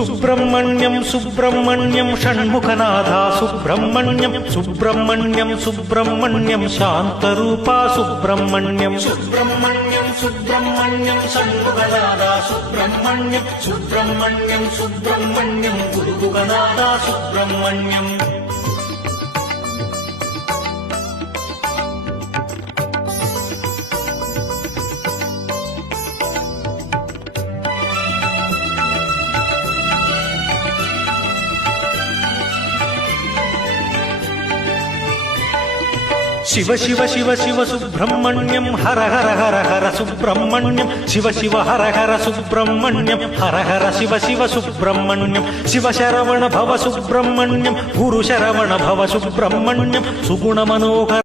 Subrahmanyam Subrahmanyam షణ్ముఖనాథా Subrahmanyam Subrahmanyam Subrahmanyam శాంతరూపా Subrahmanyam Subrahmanyam Subrahmanyam షణ్ముఖనాథా Subrahmanyam Subrahmanyam Subrahmanyam గురుగుగనాథా Subrahmanyam. Shiva Shiva Shiva Shiva Subrahmanyam Hara Hara Hara Hara Subrahmanyam Shiva Shiva Hara Hara Subrahmanyam Hara Hara Shiva Shiva Subrahmanyam Shiva Saravana Bhava Subrahmanyam Guru Saravana Bhava Subrahmanyam Suguna Manohara